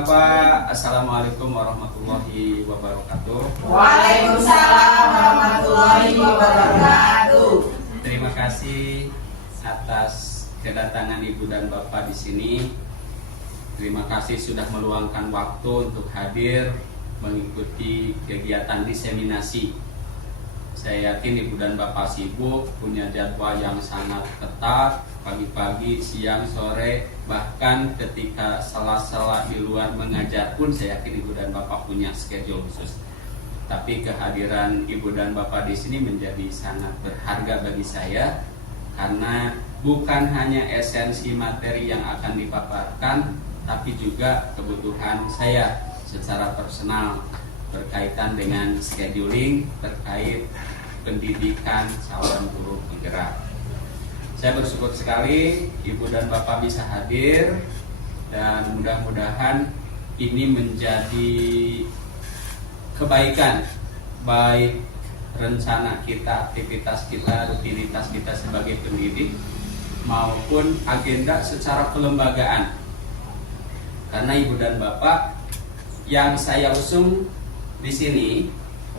Bapak, Assalamualaikum warahmatullahi wabarakatuh. Waalaikumsalam warahmatullahi wabarakatuh. Terima kasih atas kedatangan Ibu dan Bapak di sini. Terima kasih sudah meluangkan waktu untuk hadir mengikuti kegiatan diseminasi. Saya yakin Ibu dan Bapak sibuk, punya jadwal yang sangat ketat, pagi-pagi, siang, sore, bahkan ketika sela-sela di luar mengajar pun saya yakin Ibu dan Bapak punya schedule khusus. Tapi kehadiran Ibu dan Bapak di sini menjadi sangat berharga bagi saya karena bukan hanya esensi materi yang akan dipaparkan, tapi juga kebutuhan saya secara personal berkaitan dengan scheduling terkait pendidikan calon guru penggerak. Saya bersyukur sekali Ibu dan Bapak bisa hadir dan mudah-mudahan ini menjadi kebaikan baik rencana kita, aktivitas kita, rutinitas kita sebagai pendidik maupun agenda secara kelembagaan. Karena Ibu dan Bapak yang saya usung di sini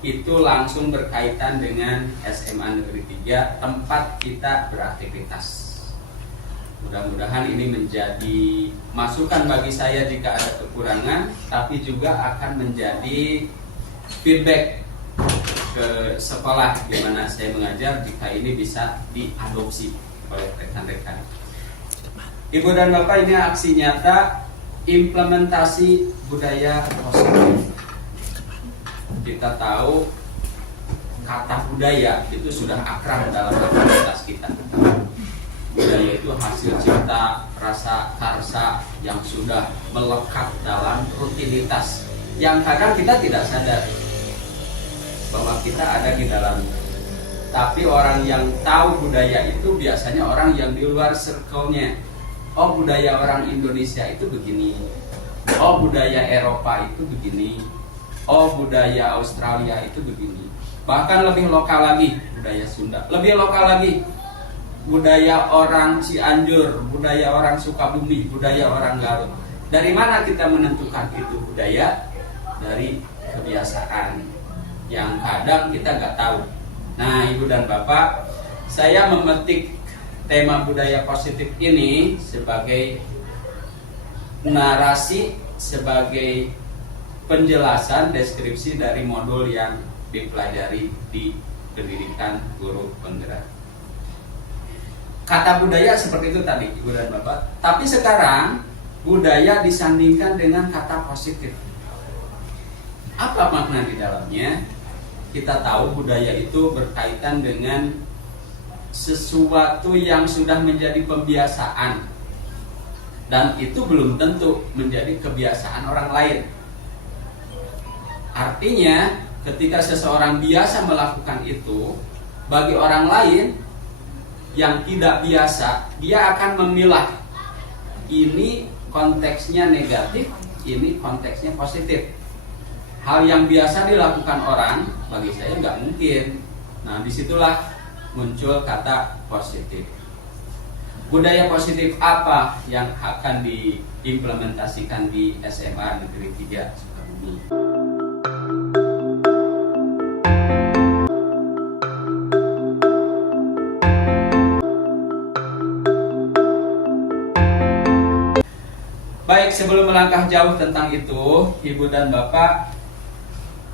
itu langsung berkaitan dengan SMA Negeri 3 tempat kita beraktivitas. Mudah-mudahan ini menjadi masukan bagi saya jika ada kekurangan, tapi juga akan menjadi feedback ke sekolah di mana saya mengajar jika ini bisa diadopsi oleh rekan-rekan. Ibu dan Bapak, ini aksi nyata implementasi budaya positif. Kita tahu kata budaya itu sudah akrab dalam komunitas kita. Budaya itu hasil cipta, rasa karsa yang sudah melekat dalam rutinitas yang kadang kita tidak sadar bahwa kita ada di dalamnya. Tapi orang yang tahu budaya itu biasanya orang yang di luar circle-nya. Oh, budaya orang Indonesia itu begini. Oh, budaya Eropa itu begini. Oh, budaya Australia itu begini. Bahkan lebih lokal lagi, budaya Sunda. Lebih lokal lagi, budaya orang Cianjur, budaya orang Sukabumi, budaya orang Garut. Dari mana kita menentukan itu budaya? Dari kebiasaan yang kadang kita nggak tahu. Nah, Ibu dan Bapak, saya memetik tema budaya positif ini sebagai narasi, sebagai penjelasan deskripsi dari modul yang dipelajari di pendidikan guru penggerak. Kata budaya seperti itu tadi, Ibu dan Bapak. Tapi sekarang budaya disandingkan dengan kata positif. Apa makna di dalamnya? Kita tahu budaya itu berkaitan dengan sesuatu yang sudah menjadi pembiasaan, dan itu belum tentu menjadi kebiasaan orang lain. Artinya ketika seseorang biasa melakukan itu, bagi orang lain yang tidak biasa, dia akan memilah ini konteksnya negatif, ini konteksnya positif. Hal yang biasa dilakukan orang, bagi saya nggak mungkin. Nah, disitulah muncul kata positif. Budaya positif apa yang akan diimplementasikan di SMA Negeri 3 Sukabumi? Baik, sebelum melangkah jauh tentang itu, Ibu dan Bapak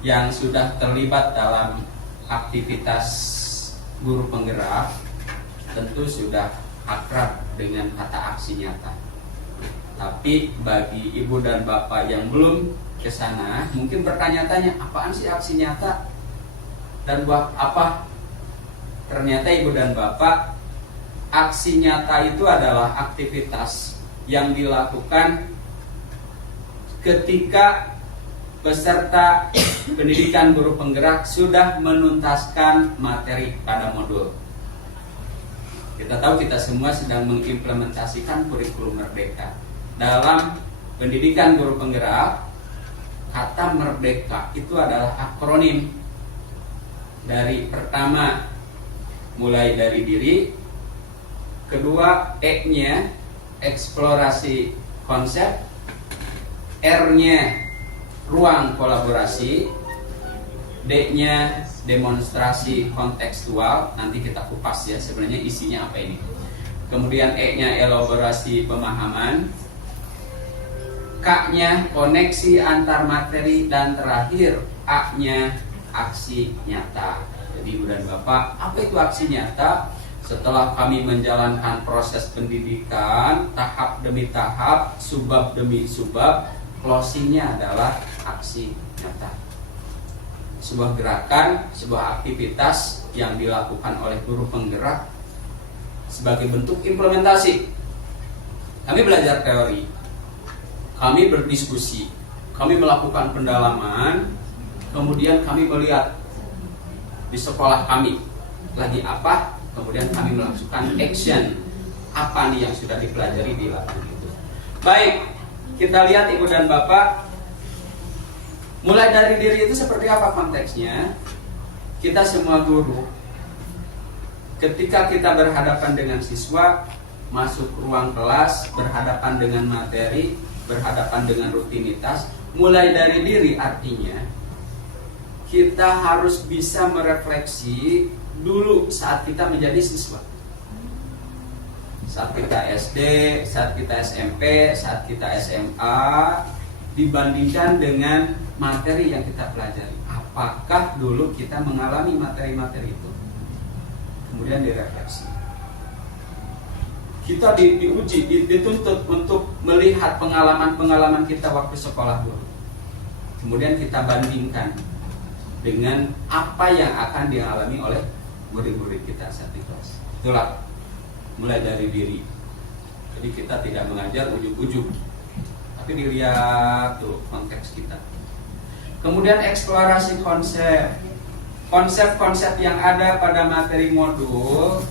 yang sudah terlibat dalam aktivitas guru penggerak tentu sudah akrab dengan kata aksi nyata. Tapi bagi Ibu dan Bapak yang belum ke sana, mungkin bertanya-tanya, apaan sih aksi nyata dan buat apa? Ternyata Ibu dan Bapak, aksi nyata itu adalah aktivitas yang dilakukan ketika peserta pendidikan guru penggerak sudah menuntaskan materi pada modul. Kita tahu kita semua sedang mengimplementasikan kurikulum merdeka. Dalam pendidikan guru penggerak, kata merdeka itu adalah akronim dari pertama mulai dari diri, kedua E-nya eksplorasi konsep, R-nya ruang kolaborasi, D-nya demonstrasi kontekstual, nanti kita kupas ya sebenarnya isinya apa ini. Kemudian E-nya elaborasi pemahaman, K-nya koneksi antar materi, dan terakhir A-nya aksi nyata. Jadi Ibu dan Bapak, apa itu aksi nyata? Setelah kami menjalankan proses pendidikan tahap demi tahap, subbab demi subbab, closingnya adalah aksi nyata. Sebuah gerakan, sebuah aktivitas yang dilakukan oleh guru penggerak sebagai bentuk implementasi. Kami belajar teori, kami berdiskusi, kami melakukan pendalaman, kemudian kami melihat di sekolah kami lagi apa, kemudian kami melakukan action apa nih yang sudah dipelajari di lapangan itu. Baik, kita lihat Ibu dan Bapak, mulai dari diri itu seperti apa konteksnya. Kita semua guru, ketika kita berhadapan dengan siswa, masuk ruang kelas, berhadapan dengan materi, berhadapan dengan rutinitas, mulai dari diri artinya kita harus bisa merefleksi dulu saat kita menjadi siswa, saat kita SD, saat kita SMP, saat kita SMA, dibandingkan dengan materi yang kita pelajari. Apakah dulu kita mengalami materi-materi itu? Kemudian direfleksi. Kita diuji, dituntut untuk melihat pengalaman-pengalaman kita waktu sekolah dulu. Kemudian kita bandingkan dengan apa yang akan dialami oleh murid-murid kita saat di kelas. Itulah mulai dari diri. Jadi kita tidak mengajar ujug-ujug, tapi dilihat tuh konteks kita. Kemudian eksplorasi konsep-konsep yang ada pada materi modul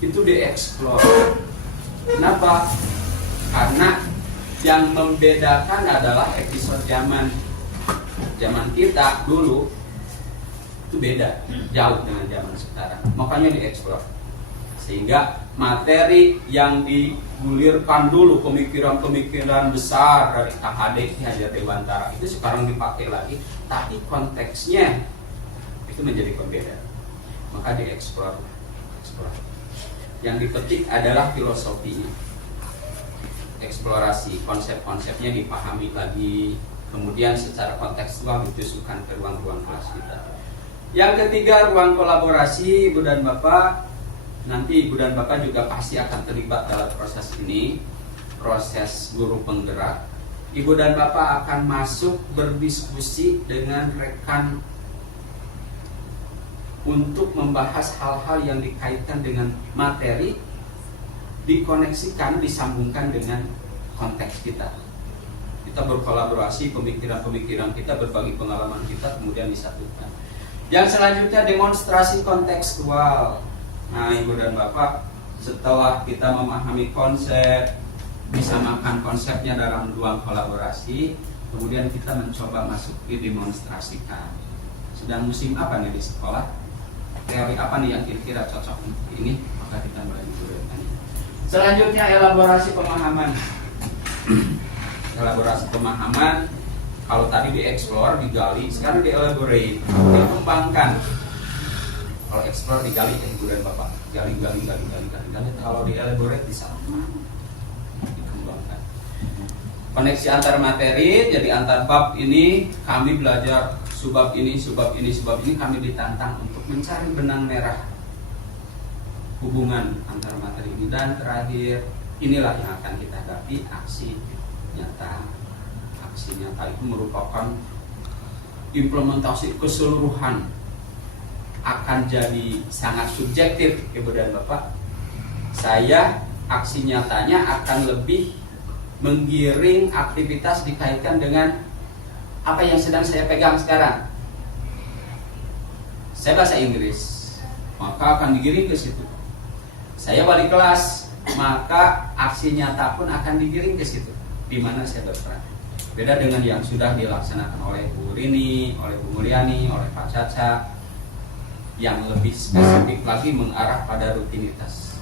itu dieksplor. Kenapa? Karena yang membedakan adalah episode zaman kita dulu itu beda, jauh dengan zaman sekarang. Makanya dieksplor. Sehingga materi yang digulirkan dulu, pemikiran-pemikiran besar dari KHD Hajar Dewantara itu sekarang dipakai lagi, tapi konteksnya itu menjadi pembeda. Maka dieksplor. Yang dipetik adalah filosofinya. Eksplorasi, konsep-konsepnya dipahami lagi, kemudian secara kontekstual ditusukan ke ruang-ruang kelas kita. Yang ketiga, ruang kolaborasi. Ibu dan Bapak, nanti Ibu dan Bapak juga pasti akan terlibat dalam proses ini, proses guru penggerak. Ibu dan Bapak akan masuk berdiskusi dengan rekan untuk membahas hal-hal yang dikaitkan dengan materi, dikoneksikan, disambungkan dengan konteks kita. Kita berkolaborasi, pemikiran-pemikiran kita, berbagi pengalaman kita, kemudian disatukan. Yang selanjutnya demonstrasi kontekstual. Nah, Ibu dan Bapak, setelah kita memahami konsep, bisa makan konsepnya dalam ruang kolaborasi, kemudian kita mencoba masuk didemonstrasikan. Sedang musim apa nih di sekolah? Teori apa nih yang kira-kira cocok untuk ini? Maka kita mulai digunakan. Selanjutnya elaborasi pemahaman. Elaborasi pemahaman, kalau tadi dieksplor, digali, sekarang dielaborate, dikembangkan. Kalau eksplor digali, Ibu dan Bapak, gali. Kalau dielaborate bisa dikembangkan. Koneksi antar materi, jadi antar bab ini kami belajar subbab ini kami ditantang untuk mencari benang merah hubungan antara materi ini. Dan terakhir, inilah yang akan kita hadapi, aksi nyata. Aksi nyata itu merupakan implementasi keseluruhan, akan jadi sangat subjektif Ibu dan Bapak. Saya aksi nyatanya akan lebih menggiring aktivitas dikaitkan dengan apa yang sedang saya pegang sekarang. Saya bahasa Inggris, maka akan digiring ke situ. Saya balik kelas, maka aksi nyata pun akan digiring ke situ, di mana saya berperan. Beda dengan yang sudah dilaksanakan oleh Bu Rini, oleh Bu Mulyani, oleh Pak Caca, yang lebih spesifik lagi mengarah pada rutinitas.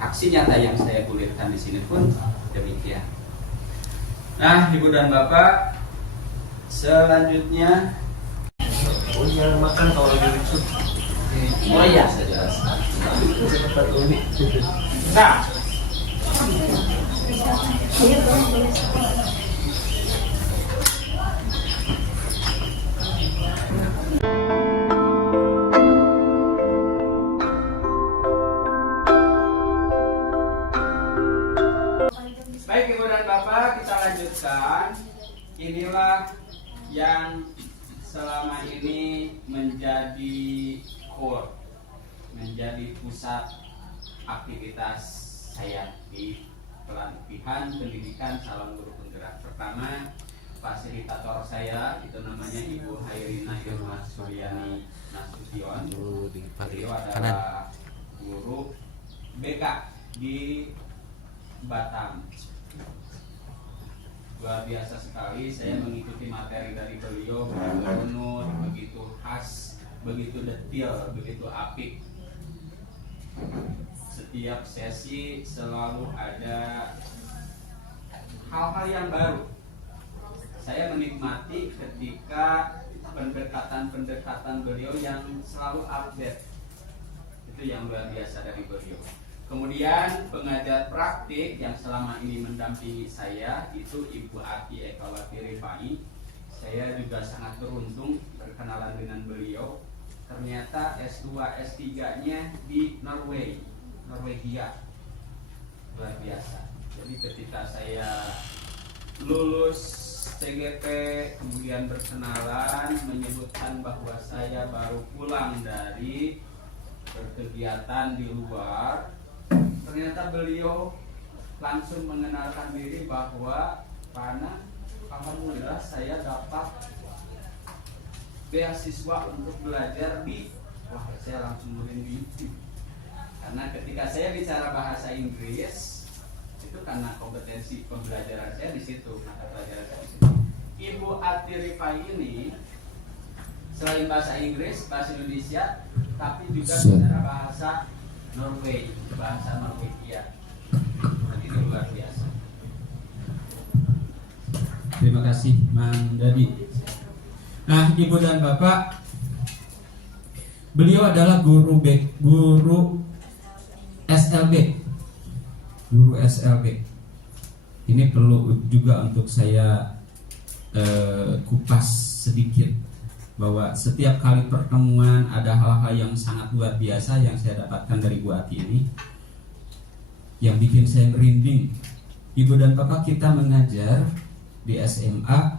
Aksi nyata yang saya gulirkan di sini pun demikian. Nah, Ibu dan Bapak, selanjutnya Oh iya, makan kalau lagi ribut. oh iya, saya jelaskan. Cepat unik. Nah, baik Ibu dan Bapak, kita lanjutkan. Inilah yang selama ini menjadi core, menjadi pusat aktivitas saya di pelatihan pendidikan calon guru penggerak. Pertama, fasilitator saya itu namanya Ibu Hairina Irma Suryani Nasution. Beliau adalah guru BK di Batam. Luar biasa sekali, saya mengikuti materi dari beliau, begitu runut, begitu khas, begitu detail, begitu apik. Setiap sesi selalu ada hal-hal yang baru. Saya menikmati ketika pendekatan-pendekatan beliau yang selalu update. Itu yang luar biasa dari beliau. Kemudian pengajar praktik yang selama ini mendampingi saya itu Ibu Ati Ekawati Rifai. Saya juga sangat beruntung berkenalan dengan beliau. Ternyata S2, S3-nya di Norwegia. Luar biasa. Jadi ketika saya lulus TGP kemudian berkenalan menyebutkan bahwa saya baru pulang dari berkegiatan di luar, ternyata beliau langsung mengenalkan diri bahwa Pana, alhamdulillah saya dapat beasiswa untuk belajar di, wah saya langsung merinding. Karena ketika saya bicara bahasa Inggris itu karena kompetensi pembelajaran saya di situ, mata pelajaran saya di situ. Ibu Ati Rifai ini selain bahasa Inggris, bahasa Indonesia, tapi juga bicara bahasa Norway, bahasa Norwegia. Ini luar biasa. Terima kasih, Mang Dadi. Nah, Ibu dan Bapak, beliau adalah guru SLB. Guru SLB. Ini perlu juga untuk saya kupas sedikit, bahwa setiap kali pertemuan ada hal-hal yang sangat luar biasa yang saya dapatkan dari Bu Ati ini, yang bikin saya merinding. Ibu dan Bapak, kita mengajar di SMA,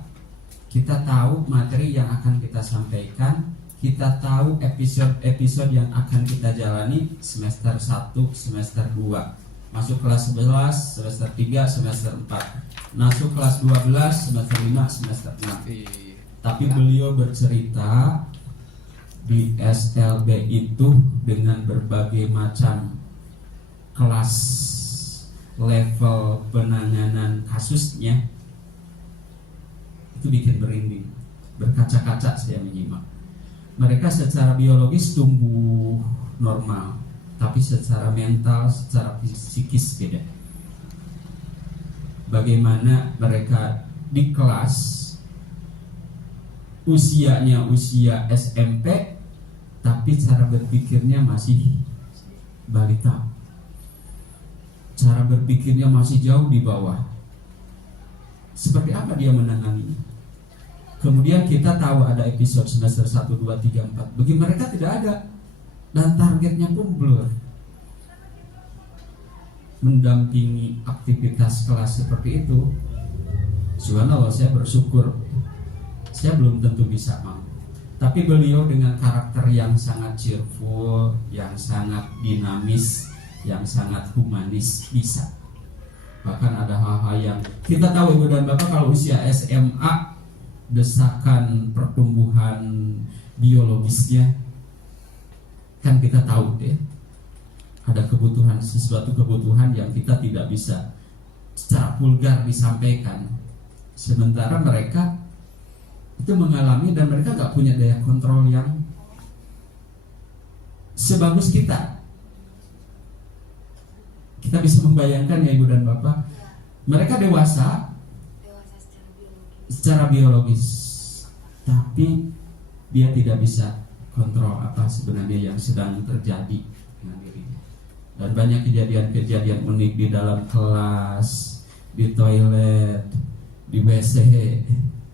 kita tahu materi yang akan kita sampaikan, kita tahu episode-episode yang akan kita jalani semester 1, semester 2, masuk kelas 11, semester 3, semester 4, masuk kelas 12, semester 5, semester 6. Tapi beliau bercerita di SLB itu dengan berbagai macam kelas level penanganan kasusnya, itu bikin merinding. Berkaca-kaca saya menyimak. Mereka secara biologis tumbuh normal, tapi secara mental, secara psikis beda. Bagaimana mereka di kelas usianya usia SMP, tapi cara berpikirnya masih balita, cara berpikirnya masih jauh di bawah. Seperti apa dia menangani? Kemudian kita tahu ada episode semester 1, 2, 3, 4. Bagi mereka tidak ada, dan targetnya pun blur. Mendampingi aktivitas kelas seperti itu, subhanallah, saya bersyukur. Saya belum tentu bisa, Mang. Tapi beliau dengan karakter yang sangat cheerful, yang sangat dinamis, yang sangat humanis bisa. Bahkan ada hal-hal yang kita tahu, Ibu dan Bapak, kalau usia SMA, desakan pertumbuhan biologisnya kan kita tahu deh, ada kebutuhan, sesuatu kebutuhan yang kita tidak bisa secara vulgar disampaikan. Sementara mereka itu mengalami dan mereka gak punya daya kontrol yang sebagus kita. Kita bisa membayangkan ya Ibu dan Bapak, mereka dewasa secara biologis, tapi dia tidak bisa kontrol apa sebenarnya yang sedang terjadi dengan dirinya. Dan banyak kejadian-kejadian unik di dalam kelas, di toilet, di WC,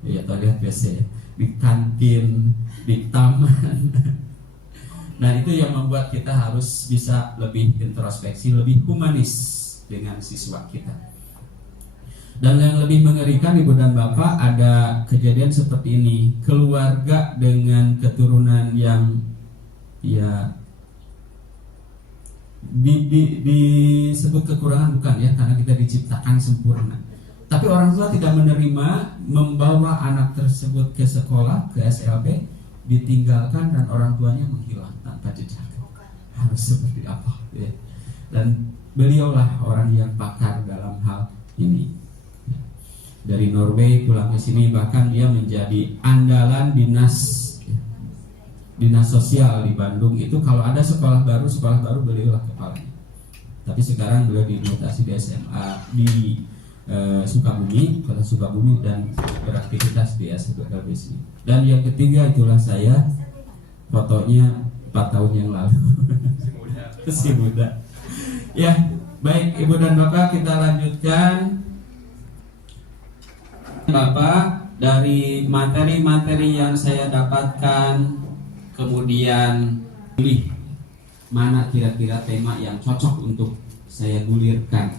ya toilet WC, di kantin, di taman. Nah itu yang membuat kita harus bisa lebih introspeksi, lebih humanis dengan siswa kita. Dan yang lebih mengerikan Ibu dan Bapak, ada kejadian seperti ini. Keluarga dengan keturunan yang ya disebut kekurangan bukan ya, karena kita diciptakan sempurna. Tapi orang tua tidak menerima membawa anak tersebut ke sekolah, ke SLB, ditinggalkan dan orang tuanya menghilang tanpa jejak. Harus seperti apa ya? Dan beliaulah orang yang pakar dalam hal ini. Dari Norway pulang ke sini, bahkan dia menjadi andalan dinas sosial di Bandung. Itu kalau ada sekolah baru beliaulah kepalanya. Tapi sekarang beliau dimutasi di SMA di Sukabumi, kota Sukabumi, dan beraktivitas di SLB sini. Dan yang ketiga itulah saya, fotonya 4 tahun yang lalu. Masih muda. Ya, baik Ibu dan Bapak, kita lanjutkan. Bapak, dari materi-materi yang saya dapatkan, kemudian pilih mana kira-kira tema yang cocok untuk saya gulirkan.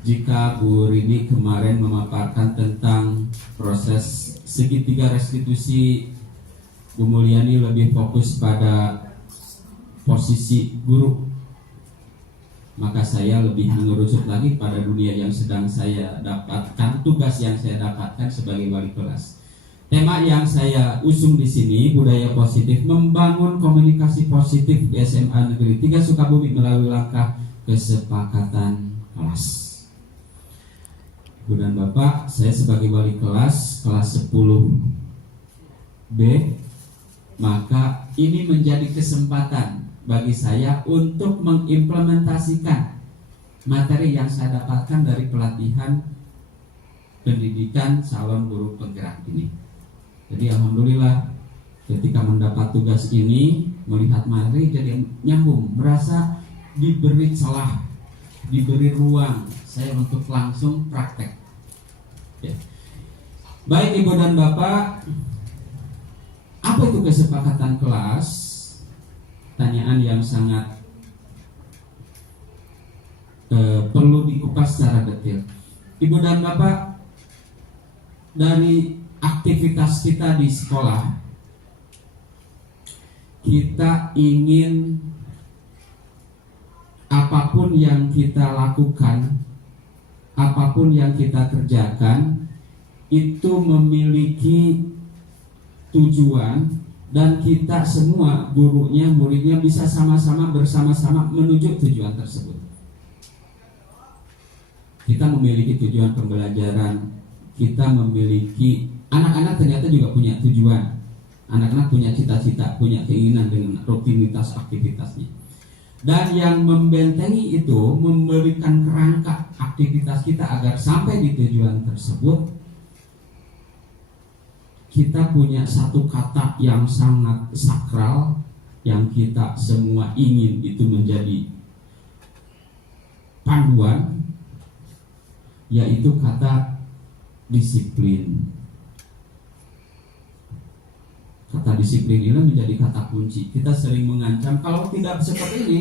Jika Bu Rini kemarin memaparkan tentang proses segitiga restitusi, Bu Mulyani lebih fokus pada posisi guru, maka saya lebih mengerucut lagi pada dunia yang sedang saya dapatkan, tugas yang saya dapatkan sebagai wali kelas. Tema yang saya usung di sini, budaya positif, membangun komunikasi positif di SMA Negeri 3 Sukabumi melalui langkah kesepakatan kelas. Ibu dan Bapak, saya sebagai wali kelas 10B, maka ini menjadi kesempatan bagi saya untuk mengimplementasikan materi yang saya dapatkan dari pelatihan pendidikan calon guru penggerak ini. Jadi alhamdulillah ketika mendapat tugas ini, melihat materi jadi nyambung, merasa diberi celah, diberi ruang saya untuk langsung praktek. Ya. Baik Ibu dan Bapak, apa itu kesepakatan kelas? Pertanyaan yang sangat perlu dikupas secara detail. Ibu dan Bapak, dari aktivitas kita di sekolah, kita ingin apapun yang kita lakukan, apapun yang kita kerjakan, itu memiliki tujuan. Dan kita semua, gurunya, muridnya bisa sama-sama bersama-sama menuju tujuan tersebut. Kita memiliki tujuan pembelajaran, kita memiliki, anak-anak ternyata juga punya tujuan. Anak-anak punya cita-cita, punya keinginan dengan rutinitas aktivitasnya. Dan yang membentengi itu, memberikan kerangka aktivitas kita agar sampai di tujuan tersebut, kita punya satu kata yang sangat sakral yang kita semua ingin itu menjadi panduan, yaitu kata disiplin. Kata disiplin ini menjadi kata kunci. Kita sering mengancam, kalau tidak seperti ini,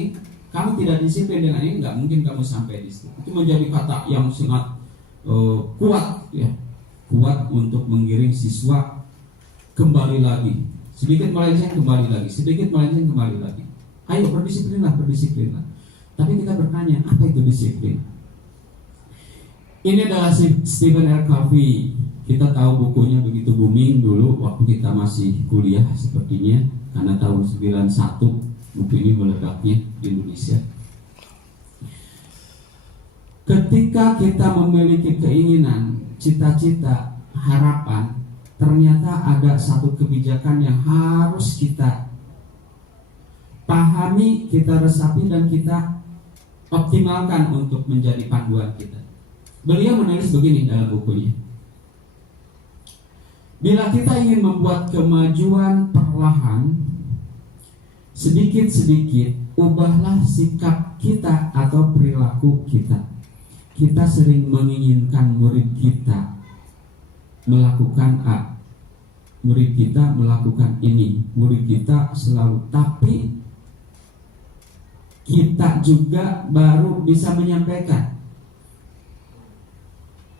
kamu tidak disiplin dengan ini, nggak mungkin kamu sampai di situ. Itu menjadi kata yang sangat kuat, ya, kuat untuk menggiring siswa kembali lagi, sedikit melenceng kembali lagi, sedikit melenceng kembali lagi. Ayo berdisiplinlah. Tapi kita bertanya, apa itu disiplin? Ini adalah Stephen R. Covey. Kita tahu bukunya begitu booming dulu waktu kita masih kuliah sepertinya, karena tahun 91 buku ini meledaknya di Indonesia. Ketika kita memiliki keinginan, cita-cita, harapan, ternyata ada satu kebijakan yang harus kita pahami, kita resapi, dan kita optimalkan untuk menjadi panduan kita. Beliau menulis begini dalam bukunya. Bila kita ingin membuat kemajuan perlahan, sedikit-sedikit ubahlah sikap kita atau perilaku kita. Kita sering menginginkan murid kita melakukan A, murid kita melakukan ini, murid kita selalu, tapi kita juga baru bisa menyampaikan.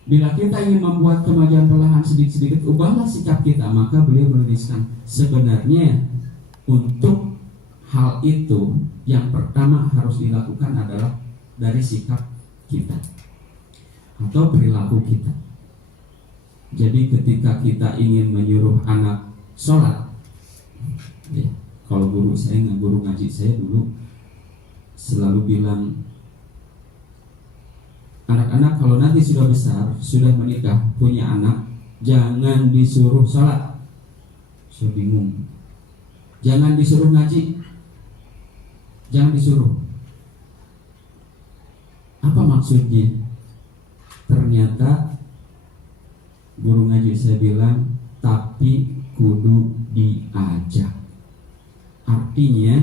Bila kita ingin membuat kemajuan perlahan sedikit-sedikit, ubahlah sikap kita. Maka beliau menuliskan, sebenarnya untuk hal itu yang pertama harus dilakukan adalah dari sikap kita atau perilaku kita. Jadi ketika kita ingin menyuruh anak sholat, ya, kalau guru ngaji saya dulu selalu bilang, anak-anak kalau nanti sudah besar, sudah menikah, punya anak, jangan disuruh sholat. Saya bingung. Jangan disuruh ngaji, jangan disuruh. Apa maksudnya? Ternyata guru ngaji saya bilang, tapi kudu diajak. Artinya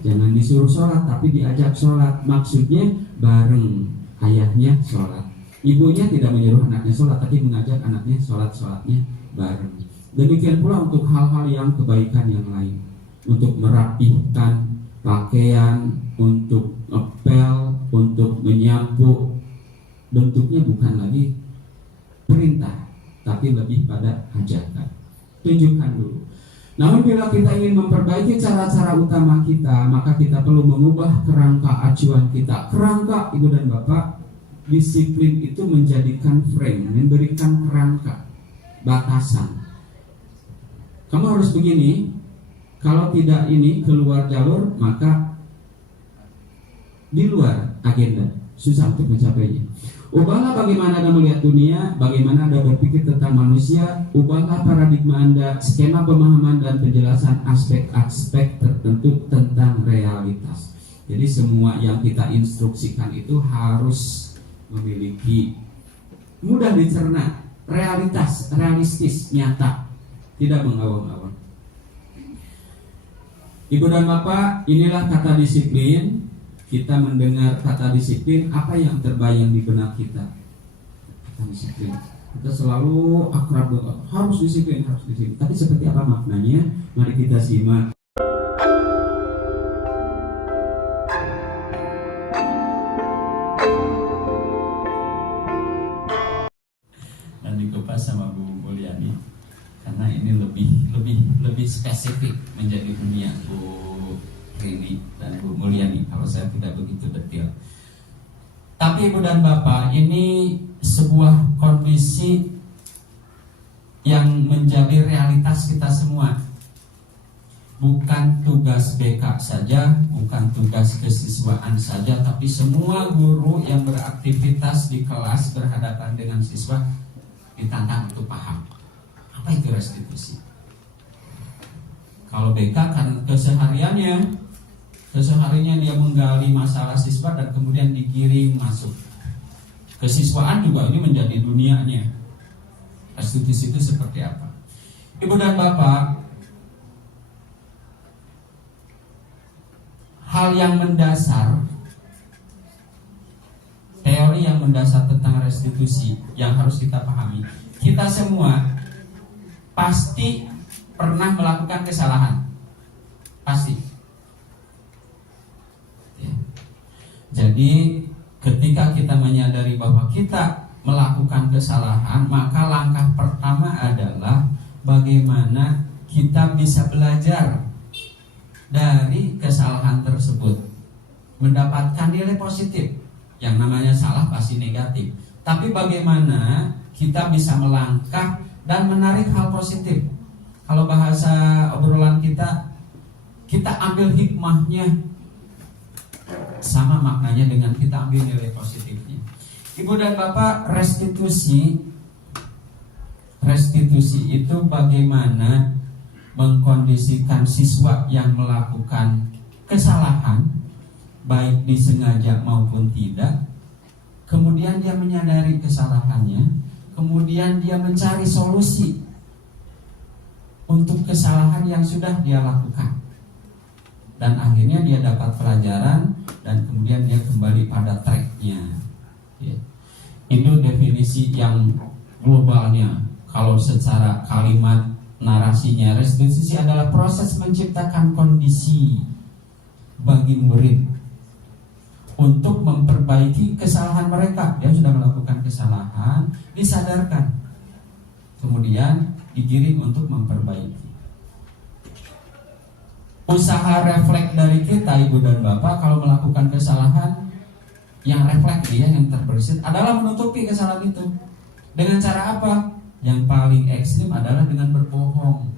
jangan disuruh sholat, tapi diajak sholat. Maksudnya bareng ayahnya sholat, ibunya tidak menyuruh anaknya sholat, tapi mengajak anaknya sholatnya bareng. Demikian pula untuk hal-hal yang kebaikan yang lain, untuk merapihkan pakaian, untuk ngepel, untuk menyapu. Bentuknya bukan lagi perintah, tapi lebih pada ajakan. Tunjukkan dulu. Namun bila kita ingin memperbaiki cara-cara utama kita, maka kita perlu mengubah kerangka acuan kita. Kerangka, Ibu dan Bapak, disiplin itu menjadikan frame, memberikan kerangka, batasan. Kamu harus begini, kalau tidak ini keluar jalur, maka di luar agenda, susah untuk mencapainya. Ubahlah bagaimana Anda melihat dunia, bagaimana Anda berpikir tentang manusia. Ubahlah paradigma Anda, skema pemahaman dan penjelasan aspek-aspek tertentu tentang realitas. Jadi semua yang kita instruksikan itu harus memiliki mudah dicerna, realistis, nyata, tidak mengawang-awang. Ibu dan Bapak, inilah kata disiplin. Kita mendengar kata disiplin, apa yang terbayang di benak kita? Kata disiplin. Kita selalu akrab, harus disiplin. Tapi seperti apa maknanya? Mari kita simak. Dan dikupas sama Bu Mulyani, karena ini lebih spesifik menjadi dunia Bu Rini dan Bu Mulyani, kalau saya tidak begitu detail. Tapi Ibu dan Bapak, ini sebuah kondisi yang menjadi realitas kita semua. Bukan tugas BK saja, bukan tugas kesiswaan saja, tapi semua guru yang beraktivitas di kelas berhadapan dengan siswa ditantang untuk paham apa itu restitusi. Kalau BK kan kesehariannya dia menggali masalah siswa dan kemudian digiring masuk. Kesiswaan juga ini menjadi dunianya. Restitusi itu seperti apa? Ibu dan Bapak, hal yang mendasar, teori yang mendasar tentang restitusi yang harus kita pahami. Kita semua pasti pernah melakukan kesalahan. Pasti. Jadi ketika kita menyadari bahwa kita melakukan kesalahan, maka langkah pertama adalah bagaimana kita bisa belajar dari kesalahan tersebut, mendapatkan nilai positif. Yang namanya salah pasti negatif, tapi bagaimana kita bisa melangkah dan menarik hal positif. Kalau bahasa obrolan kita ambil hikmahnya, sama maknanya dengan kita ambil nilai positifnya. Ibu dan Bapak, restitusi itu bagaimana mengkondisikan siswa yang melakukan kesalahan, baik disengaja maupun tidak. Kemudian dia menyadari kesalahannya, kemudian dia mencari solusi untuk kesalahan yang sudah dia lakukan. Dan akhirnya dia dapat pelajaran dan kemudian dia kembali pada tracknya. Ya. Itu definisi yang globalnya. Kalau secara kalimat narasinya, restitusi adalah proses menciptakan kondisi bagi murid untuk memperbaiki kesalahan mereka. Dia sudah melakukan kesalahan, disadarkan, kemudian digiring untuk memperbaiki. Usaha refleks dari kita, ibu dan bapak, kalau melakukan kesalahan, yang refleks dia, yang terbersit adalah menutupi kesalahan itu. Dengan cara apa? Yang paling ekstrim adalah dengan berbohong.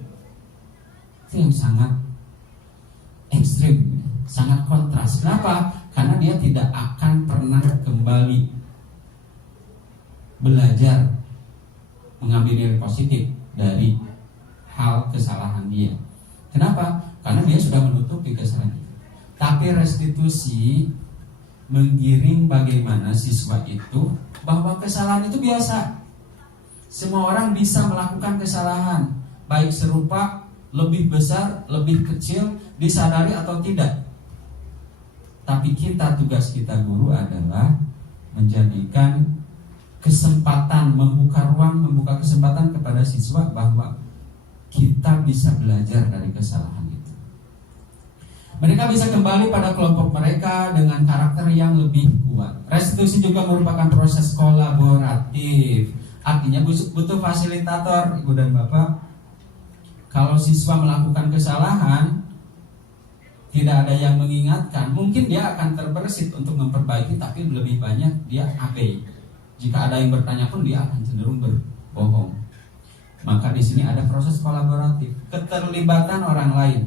Itu yang sangat ekstrim, sangat kontras. Kenapa? Karena dia tidak akan pernah kembali belajar mengambil nilai positif dari hal kesalahan dia. Kenapa? Karena dia sudah menutupi kesalahan itu. Tapi restitusi menggiring bagaimana siswa itu bahwa kesalahan itu biasa. Semua orang bisa melakukan kesalahan, baik serupa, lebih besar, lebih kecil, disadari atau tidak. Tapi tugas kita guru adalah menjadikan kesempatan, membuka ruang, membuka kesempatan kepada siswa bahwa kita bisa belajar dari kesalahan itu. Mereka bisa kembali pada kelompok mereka dengan karakter yang lebih kuat. Restitusi juga merupakan proses kolaboratif. Artinya butuh fasilitator, ibu dan bapak. Kalau siswa melakukan kesalahan, tidak ada yang mengingatkan, mungkin dia akan terbersit untuk memperbaiki, tapi lebih banyak dia abai. Jika ada yang bertanya pun dia akan cenderung berbohong. Maka di sini ada proses kolaboratif, keterlibatan orang lain.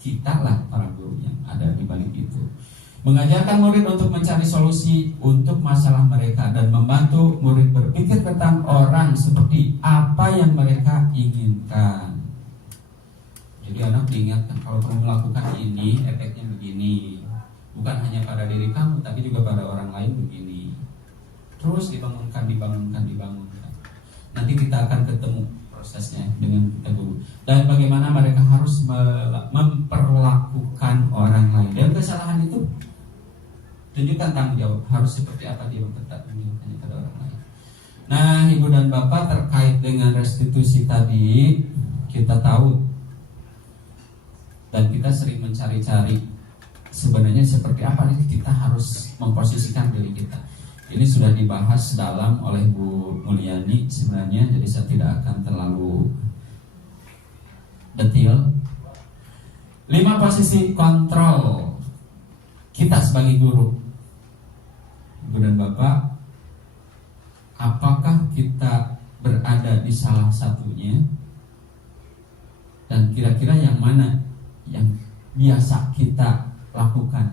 Kita lah para guru yang ada di balik itu. Mengajarkan murid untuk mencari solusi untuk masalah mereka dan membantu murid berpikir tentang orang seperti apa yang mereka inginkan. Jadi anak diingatkan, kalau kamu melakukan ini, efeknya begini. Bukan hanya pada diri kamu, tapi juga pada orang lain begini. Terus dibangunkan. Nanti kita akan ketemu prosesnya dengan kita guru. Dan bagaimana mereka harus memperlakukan orang lain. Dan kesalahan itu tunjukkan tanggung jawab, harus seperti apa dia memperlakukannya pada orang lain. Nah, ibu dan bapak, terkait dengan restitusi tadi, kita tahu dan kita sering mencari-cari sebenarnya seperti apa nih kita harus memposisikan diri kita. Ini sudah dibahas dalam oleh Bu Mulyani sebenarnya, jadi saya tidak akan terlalu detail. 5 posisi kontrol kita sebagai guru. Ibu dan bapak, apakah kita berada di salah satunya? Dan kira-kira yang mana yang biasa kita lakukan?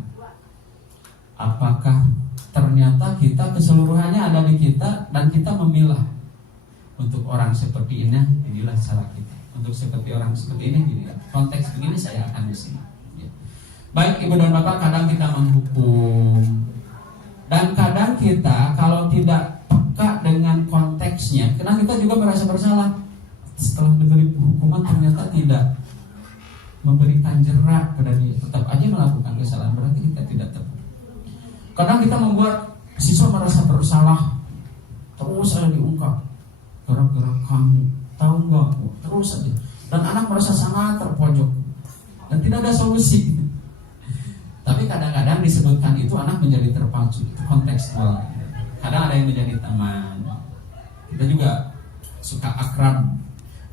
Apakah ternyata kita keseluruhannya ada di kita dan kita memilah untuk orang seperti ini, inilah cara kita. Untuk seperti orang seperti ini, inilah konteks begini saya akan di sini. Ya. Baik ibu dan bapak, kadang kita menghukum dan kadang kita kalau tidak peka dengan konteksnya, kadang kita juga merasa bersalah. Setelah diberi hukuman ternyata tidak memberikan jerak pada dia, tetap aja melakukan kesalahan, berarti kita tidak tepat. Kadang kita membuat siswa merasa bersalah, terus saja diungkap, gara-gara kamu, tahu nggak? Terus saja, dan anak merasa sangat terpojok dan tidak ada solusi. Tapi kadang-kadang disebutkan itu anak menjadi terpacu, itu kontekstual. Kadang ada yang menjadi teman. Kita juga suka akrab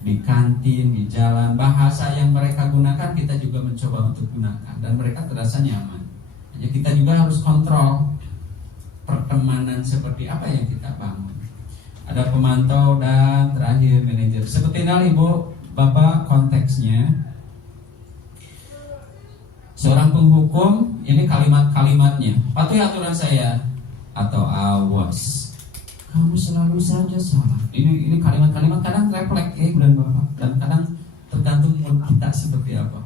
di kantin, di jalan, bahasa yang mereka gunakan kita juga mencoba untuk gunakan dan mereka terasa nyaman. Hanya kita juga harus kontrol pertemanan seperti apa yang kita bangun. Ada pemantau dan terakhir manajer. Seperti ini ibu, bapak, konteksnya. Seorang penghukum, ini kalimat-kalimatnya. Patuhi aturan saya atau awas. Kamu selalu saja salah. Ini kalimat-kalimat kadang refleks dan bapak, dan kadang tergantung mood kita seperti apa.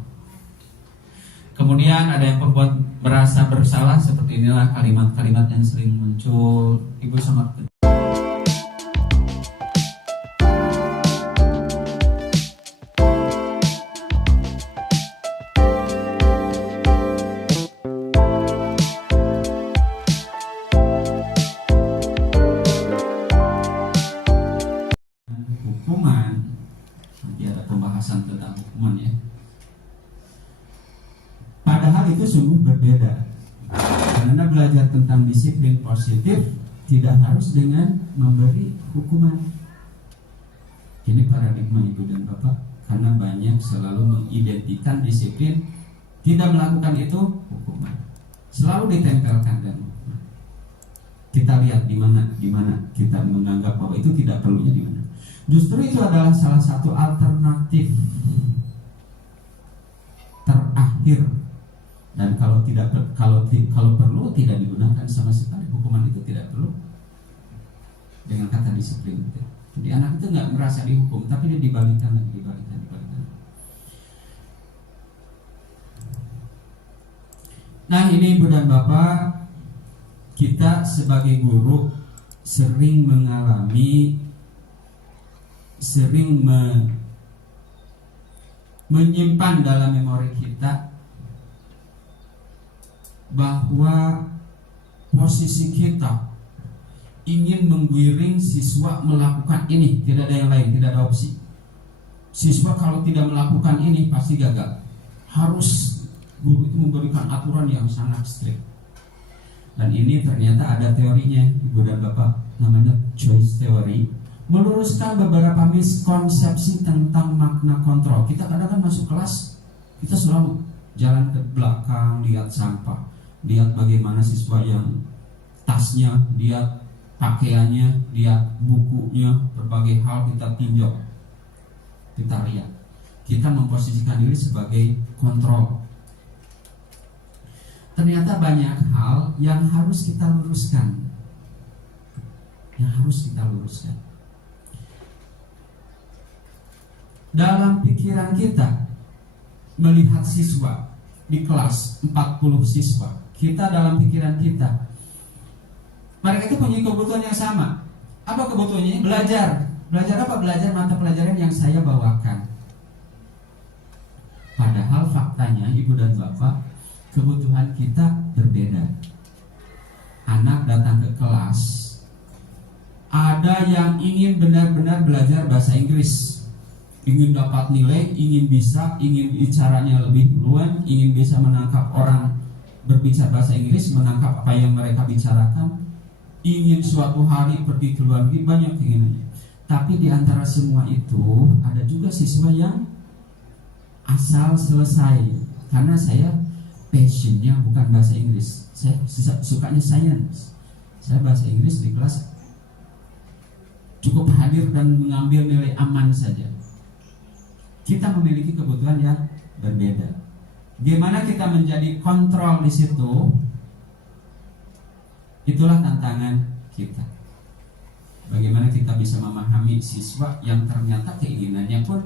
Kemudian ada yang membuat merasa bersalah, seperti inilah kalimat-kalimat yang sering muncul. Ibu sangat Karena belajar tentang disiplin positif tidak harus dengan memberi hukuman. Ini paradigma ibu dan bapak, karena banyak selalu mengidentikan disiplin, tidak melakukan itu hukuman, selalu ditempelkan dan hukuman. Kita lihat di mana kita menganggap bahwa itu tidak perlunya di mana. Justru itu adalah salah satu alternatif terakhir, dan kalau perlu tidak digunakan sama sekali. Hukuman itu tidak perlu dengan kata disiplin. Jadi anak itu nggak merasa dihukum, tapi dia dibalikan lagi. Nah, ini ibu dan bapak, kita sebagai guru sering menyimpan dalam memori kita bahwa posisi kita ingin menggiring siswa melakukan ini, tidak ada yang lain, tidak ada opsi. Siswa kalau tidak melakukan ini pasti gagal. Harus guru itu memberikan aturan yang sangat strict. Dan ini ternyata ada teorinya, ibu dan bapak, namanya choice theory, meluruskan beberapa miskonsepsi tentang makna kontrol. Kita kadang-kadang masuk kelas, kita selalu jalan ke belakang, lihat sampah, lihat bagaimana siswa yang tasnya, lihat pakaiannya, lihat bukunya, berbagai hal kita tinjau, kita lihat. Kita memposisikan diri sebagai kontrol. Ternyata banyak hal yang harus kita luruskan. Dalam pikiran kita melihat siswa di kelas 40 siswa, kita dalam pikiran kita, mereka itu punya kebutuhan yang sama. Apa kebutuhannya? Belajar. Belajar apa? Belajar mata pelajaran yang saya bawakan. Padahal faktanya ibu dan bapak, kebutuhan kita berbeda. Anak datang ke kelas, ada yang ingin benar-benar belajar bahasa Inggris, ingin dapat nilai, ingin bicaranya lebih fluent, ingin bisa menangkap orang berbicara bahasa Inggris, menangkap apa yang mereka bicarakan, ingin suatu hari pergi ke luar negeri, banyak keinginannya. Tapi di antara semua itu ada juga siswa yang asal selesai, karena saya passionnya bukan bahasa Inggris, saya sukanya science. Saya bahasa Inggris di kelas cukup hadir dan mengambil nilai aman saja. Kita memiliki kebutuhan yang berbeda. Gimana kita menjadi kontrol di situ? Itulah tantangan kita. Bagaimana kita bisa memahami siswa yang ternyata keinginannya pun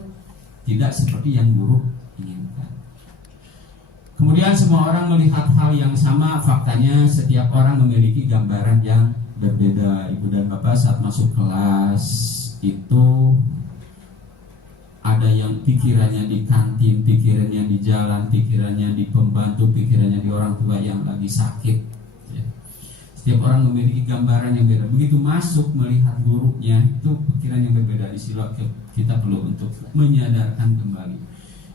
tidak seperti yang guru inginkan. Kemudian semua orang melihat hal yang sama. Faktanya setiap orang memiliki gambaran yang berbeda. Ibu dan bapak saat masuk kelas itu ada yang pikirannya di kantin, pikirannya di jalan, pikirannya di pembantu, pikirannya di orang tua yang lagi sakit. Setiap orang memiliki gambaran yang beda. Begitu masuk melihat gurunya, itu pikiran yang berbeda. Di sini kita perlu untuk menyadarkan kembali.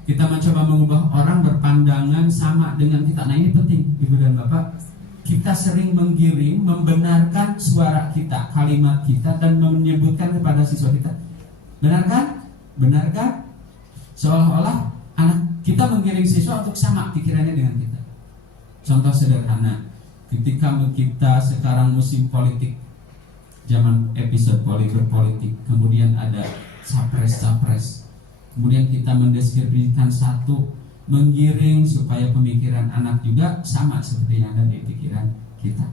Kita mencoba mengubah orang berpandangan sama dengan kita. Nah, ini penting ibu dan bapak. Kita sering menggiring, membenarkan suara kita, kalimat kita, dan menyebutkan kepada siswa kita, benar kan? Benar kan? Seolah-olah anak kita menggiring siswa untuk sama pikirannya dengan kita. Contoh sederhana, ketika kita sekarang musim politik, zaman episode berpolitik, kemudian ada capres, kemudian kita mendeskripsikan satu, menggiring supaya pemikiran anak juga sama seperti yang ada di pikiran kita.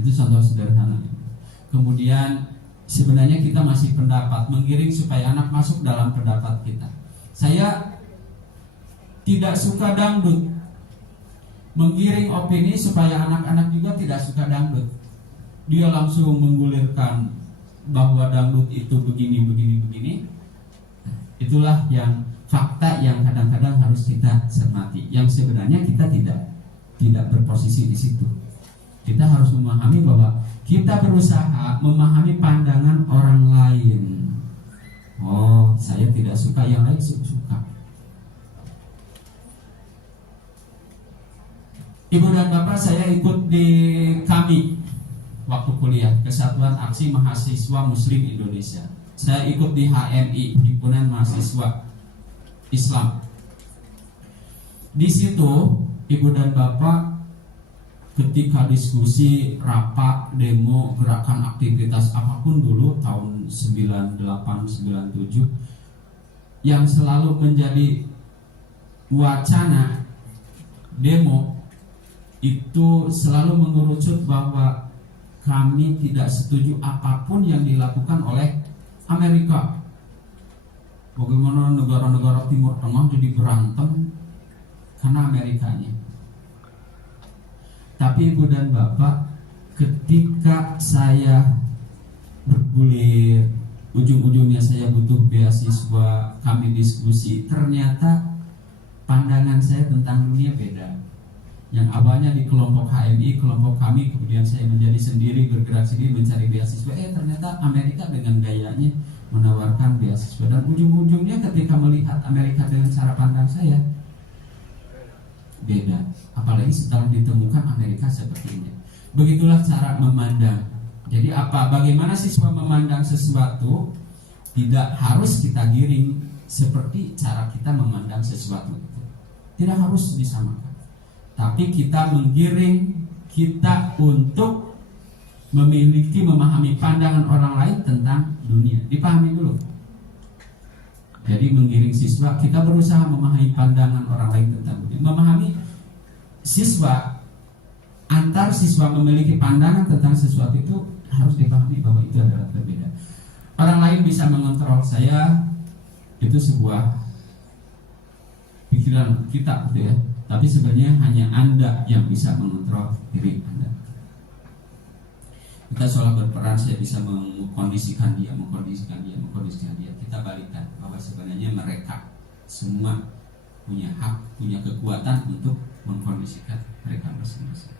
Itu contoh sederhana. Kemudian sebenarnya kita masih pendapat, menggiring supaya anak masuk dalam pendapat kita. Saya tidak suka dangdut, menggiring opini supaya anak-anak juga tidak suka dangdut. Dia langsung menggulirkan bahwa dangdut itu begini. Itulah yang fakta yang kadang-kadang harus kita cermati. Yang sebenarnya kita tidak berposisi di situ. Kita harus memahami bahwa kita berusaha memahami pandangan orang lain. Oh, saya tidak suka, yang lain suka. Ibu dan Bapak, saya ikut di KAMI waktu kuliah, Kesatuan Aksi Mahasiswa Muslim Indonesia. Saya ikut di HMI, Himpunan Mahasiswa Islam. Di situ Ibu dan Bapak, ketika diskusi, rapat, demo, gerakan, aktivitas apapun dulu tahun 98-97, yang selalu menjadi wacana demo itu selalu mengerucut bahwa kami tidak setuju apapun yang dilakukan oleh Amerika. Bagaimana negara-negara Timur Tengah jadi berantem karena Amerikanya. Tapi Ibu dan Bapak, ketika saya bergulir, ujung-ujungnya saya butuh beasiswa, kami diskusi, ternyata pandangan saya tentang dunia beda. Yang awalnya di kelompok HMI, kelompok kami, kemudian saya menjadi sendiri, bergerak sendiri mencari beasiswa. Ternyata Amerika dengan gayanya menawarkan beasiswa. Dan ujung-ujungnya ketika melihat Amerika dengan cara pandang saya beda. Apalagi setelah ditemukan Amerika seperti ini. Begitulah cara memandang. Jadi bagaimana siswa memandang sesuatu tidak harus kita giring seperti cara kita memandang sesuatu itu. Tidak harus disamakan. Tapi kita menggiring kita untuk memahami pandangan orang lain tentang dunia. Dipahami dulu. Jadi menggiring siswa, kita berusaha memahami pandangan orang lain tentang dunia. Memahami siswa, antar siswa memiliki pandangan tentang sesuatu itu harus dipahami bahwa itu adalah berbeda. Orang lain bisa mengontrol saya, itu sebuah pikiran kita, gitu ya. Tapi sebenarnya hanya Anda yang bisa mengontrol diri Anda. Kita seolah berperan, saya bisa mengkondisikan dia. Kita balikan bahwa sebenarnya mereka semua punya hak, punya kekuatan untuk mengkondisikan mereka masing-masing.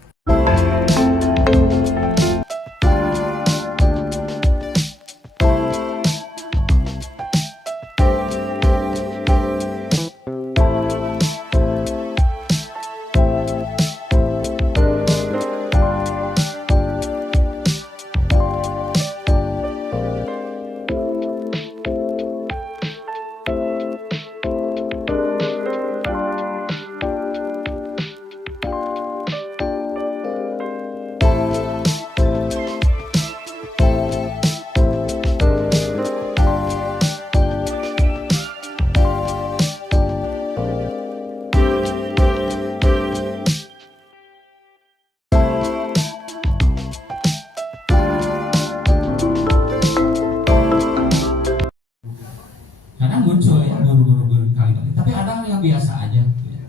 Muncul ya guru-guru kali-kali, tapi ada yang biasa aja ya.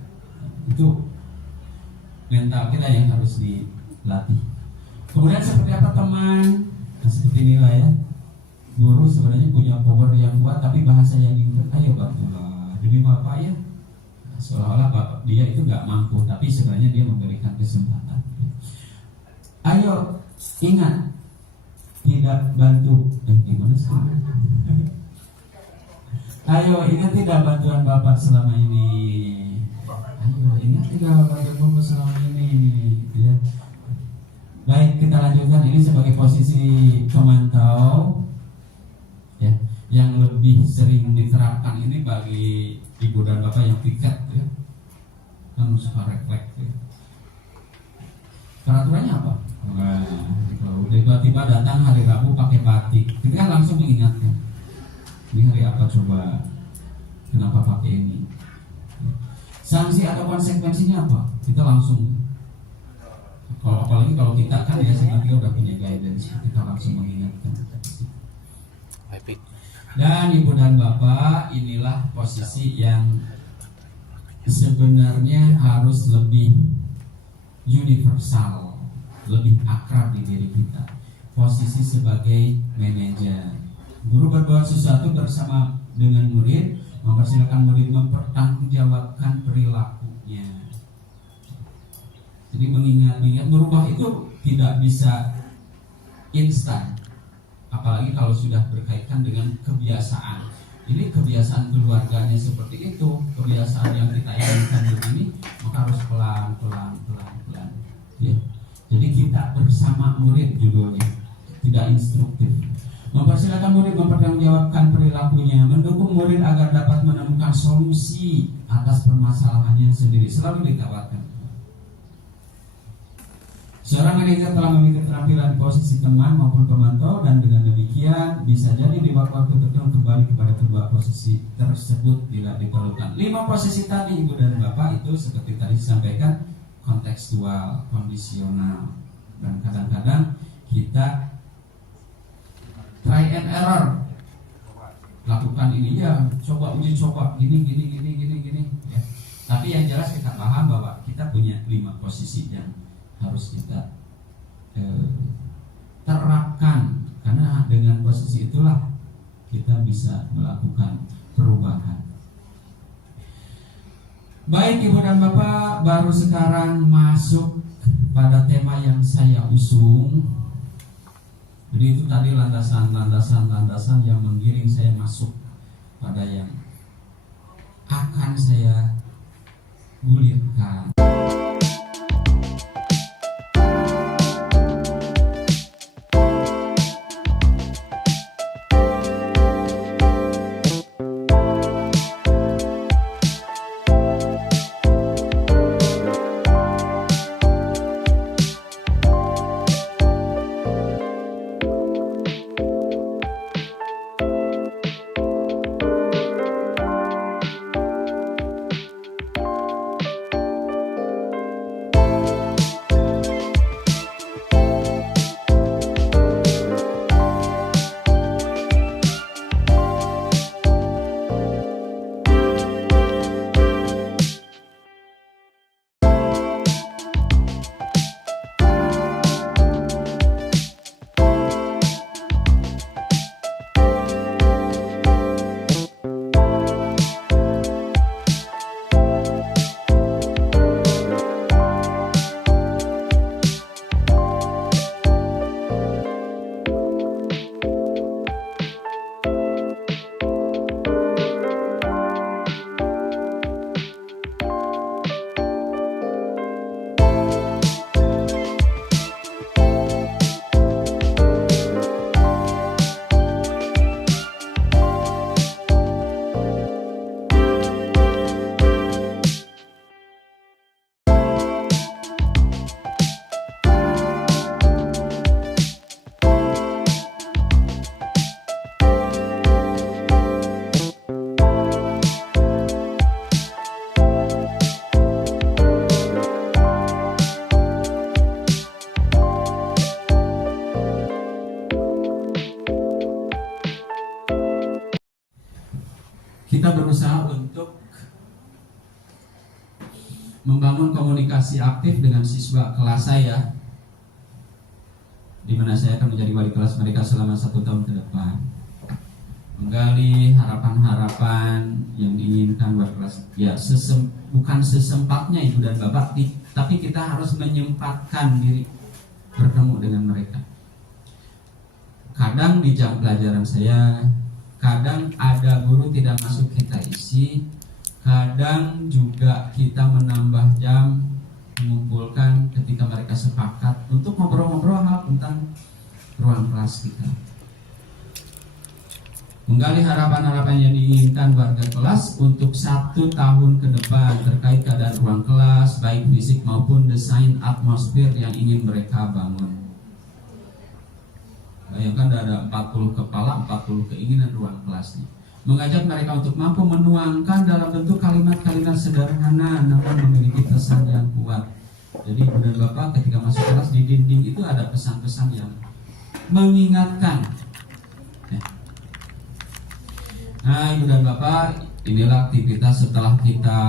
Itu mental kita yang harus dilatih. Kemudian seperti apa teman? Nah, seperti inilah ya, guru sebenarnya punya power yang kuat, tapi bahasa yang diingat, ayo bantulah demi bapak ya. Nah, seolah-olah bapak dia itu nggak mampu, tapi sebenarnya dia memberikan kesempatan. Ayo ingat, tidak bantu gimana sih? Ayo ingat tidak bantuan Bapak selama ini. Ayo ingat tidak bantuan Bapak selama ini, ya. Baik, kita lanjutkan. Ini sebagai posisi pemantau, ya, yang lebih sering diterapkan ini bagi ibu dan bapak yang piket, ya, kan suka refleks. Ya. Peraturannya apa? Nah, kalau tiba-tiba datang hari Rabu pakai batik, kita kan langsung mengingatkan. Ini hari apa coba? Kenapa pakai ini? Sanksi atau konsekuensinya apa? Kita langsung. Apalagi kalau kita kan ya sebenarnya udah punya guidance, kita langsung mengingatkan. Dan ibu dan bapak, inilah posisi yang sebenarnya harus lebih universal, lebih akrab di diri kita. Posisi sebagai manajer. Guru berbuat sesuatu bersama dengan murid, mempersilakan murid mempertanggungjawabkan perilakunya. Jadi mengingat berubah itu tidak bisa instan, apalagi kalau sudah berkaitan dengan kebiasaan. Ini kebiasaan keluarganya seperti itu, kebiasaan yang kita inginkan begini, maka harus pelan-pelan. ya. Jadi kita bersama murid judulnya, tidak instruktif. Mempersilakan murid mempertanggungjawabkan perilakunya, mendukung murid agar dapat menemukan solusi atas permasalahannya sendiri, selalu ditawarkan. Seorang manajer telah memiliki keterampilan posisi teman maupun pemantau, dan dengan demikian bisa jadi di waktu tertentu kembali kepada kedua posisi tersebut bila diperlukan. 5 posisi tadi Ibu dan Bapak itu seperti tadi disampaikan, kontekstual, kondisional, dan kadang-kadang kita try and error, lakukan ini ya, coba uji coba gini ya. Tapi yang jelas kita paham bahwa kita punya 5 posisi yang harus kita terapkan, karena dengan posisi itulah kita bisa melakukan perubahan. Baik Ibu dan Bapak, baru sekarang masuk pada tema yang saya usung. Jadi itu tadi landasan yang menggiring saya masuk pada yang akan saya gulirkan. Kita berusaha untuk membangun komunikasi aktif dengan siswa kelas saya, di mana saya akan menjadi wali kelas mereka selama 1 tahun ke depan, menggali harapan-harapan yang diinginkan buat kelas. Ya, bukan sesempatnya Ibu dan Bapak, tapi kita harus menyempatkan diri bertemu dengan mereka. Kadang di jam pelajaran saya, kadang ada guru tidak masuk kita isi, kadang juga kita menambah jam mengumpulkan ketika mereka sepakat untuk ngobrol-ngobrol hal tentang ruang kelas kita. Menggali harapan-harapan yang diinginkan warga kelas untuk 1 tahun ke depan terkait keadaan ruang kelas, baik fisik maupun desain atmosfer yang ingin mereka bangun. Bayangkan ada 40 kepala, 40 keinginan ruang kelasnya. Mengajak mereka untuk mampu menuangkan dalam bentuk kalimat-kalimat sederhana namun memiliki pesan yang kuat. Jadi Ibu dan Bapak ketika masuk kelas, di dinding itu ada pesan-pesan yang mengingatkan. Nah Ibu dan Bapak, inilah aktivitas setelah kita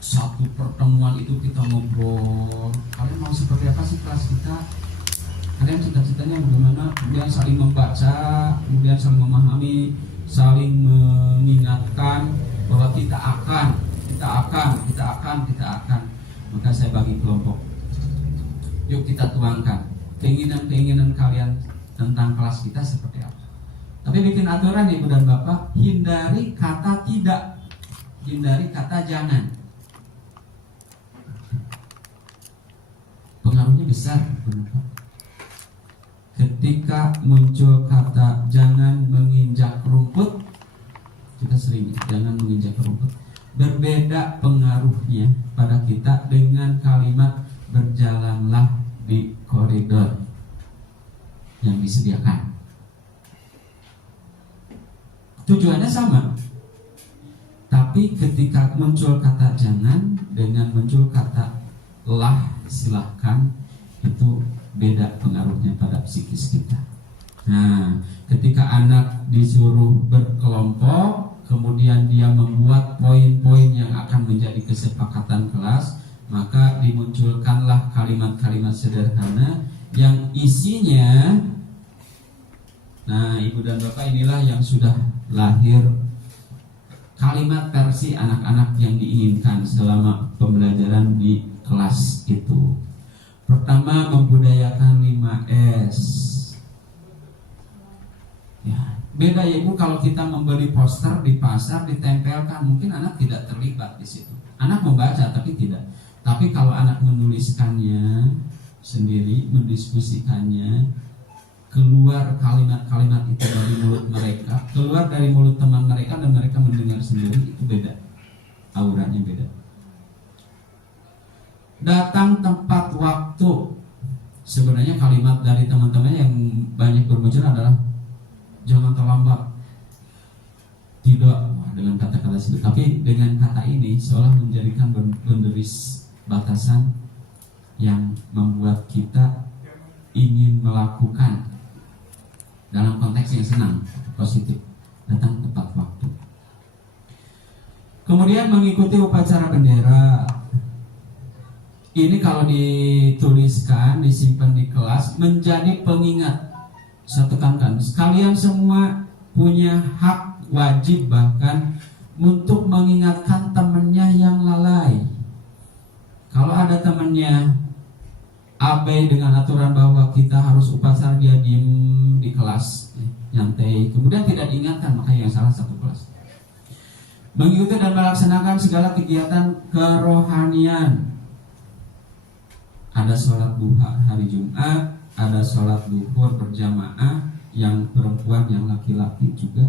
satu pertemuan itu kita ngobrol. Kalian mau seperti apa sih kelas kita? Kalian cita-citanya bagaimana? Kemudian saling membaca, kemudian saling memahami, saling mengingatkan bahwa kita akan. Maka saya bagi kelompok. Yuk kita tuangkan keinginan-keinginan kalian tentang kelas kita seperti apa. Tapi bikin aturan Ibu dan Bapak, hindari kata tidak, hindari kata jangan. besar. Ketika muncul kata jangan menginjak rumput, kita sering jangan menginjak rumput, berbeda pengaruhnya pada kita dengan kalimat berjalanlah di koridor yang disediakan. Tujuannya sama, tapi ketika muncul kata jangan dengan muncul kata lah silahkan, itu beda pengaruhnya pada psikis kita. Nah, ketika anak disuruh berkelompok, kemudian dia membuat poin-poin yang akan menjadi kesepakatan kelas, maka dimunculkanlah kalimat-kalimat sederhana yang isinya, nah ibu dan bapak, inilah yang sudah lahir kalimat versi anak-anak yang diinginkan selama pembelajaran di kelas itu. Pertama, membudayakan 5S. Ya, beda ya ibu kalau kita membeli poster di pasar ditempelkan, mungkin anak tidak terlibat di situ. Anak membaca tapi tidak. Tapi kalau anak menuliskannya sendiri, mendiskusikannya, keluar kalimat-kalimat itu dari mulut mereka, keluar dari mulut teman mereka dan mereka mendengar sendiri, itu beda. Auranya beda. Datang tepat waktu. Sebenarnya kalimat dari teman-teman yang banyak bermuncul adalah jangan terlambat. Tidak dengan kata-kata sebut, tapi dengan kata ini seolah menjadikan boundaries, batasan yang membuat kita ingin melakukan dalam konteks yang senang, positif, datang tepat waktu. Kemudian mengikuti upacara bendera. Ini kalau dituliskan, disimpan di kelas, menjadi pengingat. Saya tekankan, kalian semua punya hak, wajib bahkan untuk mengingatkan temannya yang lalai. Kalau ada temannya abai dengan aturan bahwa kita harus upacara, dia diem di kelas nyantai, kemudian tidak diingatkan, maka yang salah satu kelas. Mengikuti dan melaksanakan segala kegiatan kerohanian. Ada sholat duha hari Jumat, ada sholat duhur berjamaah, yang perempuan yang laki-laki juga.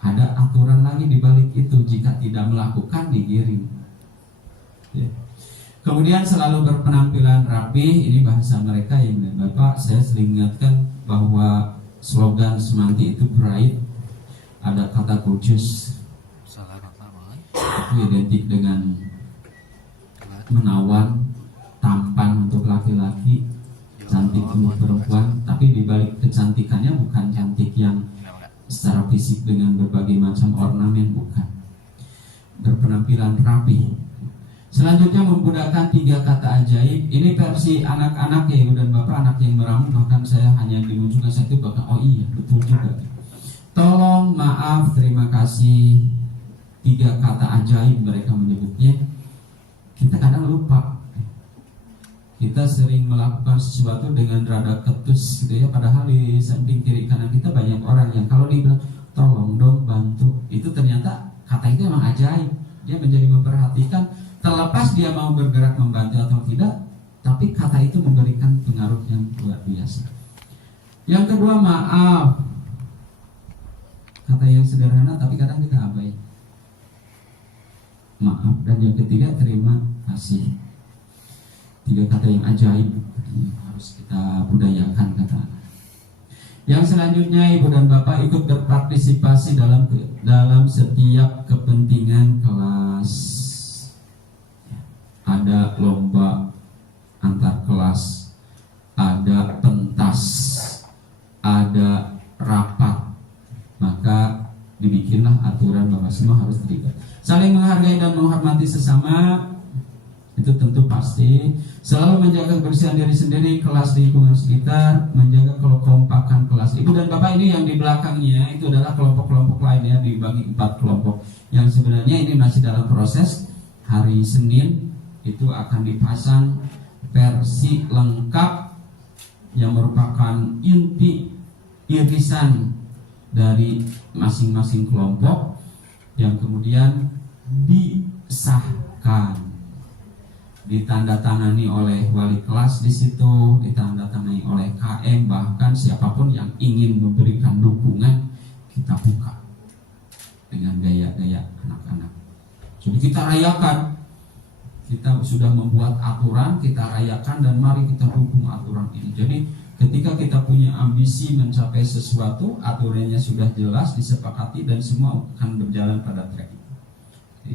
Ada aturan lagi di balik itu, jika tidak melakukan digiring. Ya. Kemudian selalu berpenampilan rapi, ini bahasa mereka yang Bapak, saya sering ingatkan bahwa slogan Semanti itu bright, ada kata kurjus, itu identik dengan menawan, tampan untuk laki-laki, cantik untuk perempuan. Tapi di balik kecantikannya bukan cantik yang secara fisik dengan berbagai macam ornamen, bukan. Berpenampilan rapi. Selanjutnya menggunakan 3 kata ajaib. Ini versi anak-anak ya ibu dan bapak, anak yang meramu, bahkan saya hanya dimunculkan satu, bahkan oh iya betul juga. Tolong, maaf, terima kasih. 3 kata ajaib mereka menyebutnya. Kita kadang lupa. Kita sering melakukan sesuatu dengan rada ketus gitu ya, padahal di samping kiri kanan kita banyak orang yang kalau dibilang tolong dong bantu, itu ternyata kata itu emang ajaib. Dia menjadi memperhatikan, terlepas dia mau bergerak membantu atau tidak, tapi kata itu memberikan pengaruh yang luar biasa. Yang kedua, maaf. Kata yang sederhana tapi kadang kita abai. Maaf. Dan yang ketiga, terima kasih. 3 kata yang ajaib yang harus kita budayakan, kata anak. Yang selanjutnya, ibu dan bapak ikut berpartisipasi dalam setiap kepentingan kelas. Ada lomba antar kelas, ada pentas, ada rapat, maka dibikinlah aturan bahwa semua harus terlibat. Saling menghargai dan menghormati sesama, itu tentu pasti. Selalu menjaga kebersihan diri sendiri, kelas, lingkungan sekitar, menjaga kekompakan kelas. Ibu dan bapak, ini yang di belakangnya itu adalah kelompok-kelompok lain ya, dibagi 4 kelompok. Yang sebenarnya ini masih dalam proses. Hari Senin itu akan dipasang versi lengkap yang merupakan inti irisan dari masing-masing kelompok yang kemudian disahkan. ditandatangani oleh wali kelas di situ, ditandatangani oleh KM, bahkan siapapun yang ingin memberikan dukungan kita buka dengan gaya-gaya anak-anak. Jadi kita rayakan, kita sudah membuat aturan, kita rayakan dan mari kita dukung aturan ini. Jadi ketika kita punya ambisi mencapai sesuatu, aturannya sudah jelas, disepakati dan semua akan berjalan pada track itu.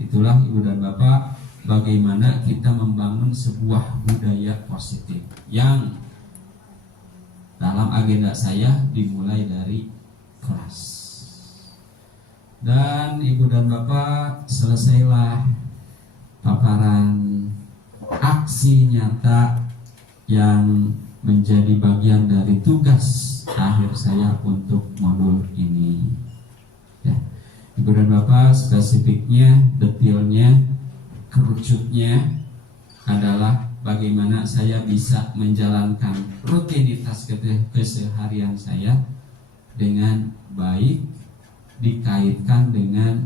Itulah Ibu dan Bapak, bagaimana kita membangun sebuah budaya positif yang dalam agenda saya dimulai dari kelas. Dan Ibu dan Bapak, selesailah paparan aksi nyata yang menjadi bagian dari tugas akhir saya untuk modul ini. Ya. Ibu dan Bapak, spesifiknya, detailnya, kerucutnya adalah bagaimana saya bisa menjalankan rutinitas keseharian saya dengan baik, dikaitkan dengan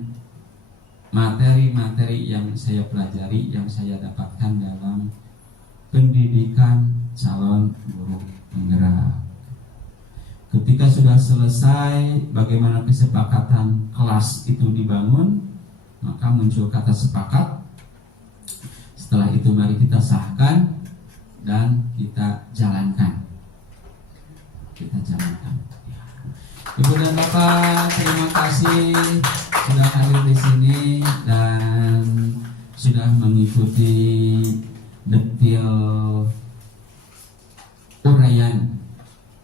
materi-materi yang saya pelajari, yang saya dapatkan dalam pendidikan calon guru penggerak. Ketika sudah selesai, bagaimana kesepakatan kelas itu dibangun, maka muncul kata sepakat. Setelah itu mari kita sahkan dan kita jalankan. Kita jalankan. Ibu dan Bapak, terima kasih sudah hadir di sini dan sudah mengikuti detail uraian.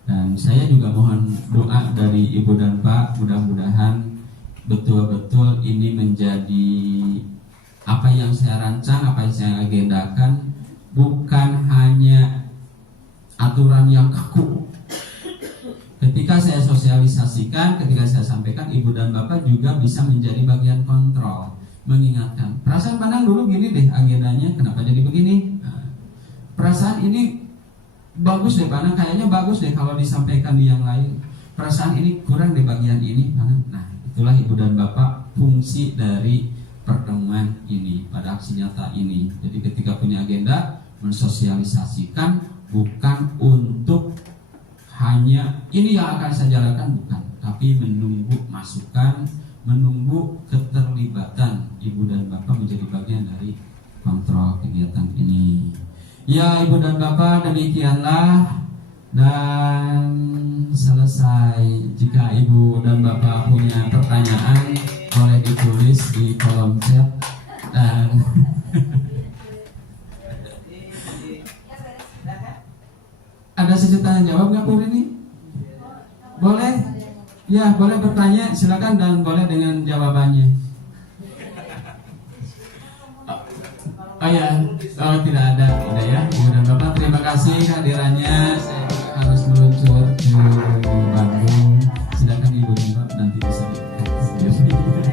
Dan saya juga mohon doa dari Ibu dan Pak, mudah-mudahan betul-betul ini menjadi apa yang saya rancang, apa yang saya agendakan, bukan hanya aturan yang kaku. Ketika saya sosialisasikan, ketika saya sampaikan, Ibu dan Bapak juga bisa menjadi bagian kontrol, mengingatkan. Perasaan pandang dulu gini deh agendanya, kenapa jadi begini? Nah, perasaan ini bagus deh, Pandang kayaknya bagus deh kalau disampaikan di yang lain. Perasaan ini kurang di bagian ini, Pandang. Nah, itulah Ibu dan Bapak fungsi dari pertemuan ini pada aksi nyata ini. Jadi ketika punya agenda, mensosialisasikan bukan untuk hanya ini yang akan saya jalankan, bukan, tapi menunggu masukan, menunggu keterlibatan Ibu dan Bapak menjadi bagian dari kontrol kegiatan ini. Ya Ibu dan Bapak, demikianlah, dan selesai. Jika Ibu dan Bapak punya pertanyaan, boleh ditulis di kolom chat. Dan ada sesi tanya jawab nggak Bu ini? Boleh? Ya, boleh bertanya, silakan, dan boleh dengan jawabannya. Oh ya, kalau tidak ada, tidak ya. Ibu dan Bapak, terima kasih kehadirannya. Saya harus meluncur ke Bandung. Sedangkan Ibu dan Bapak nanti bisa sendiri.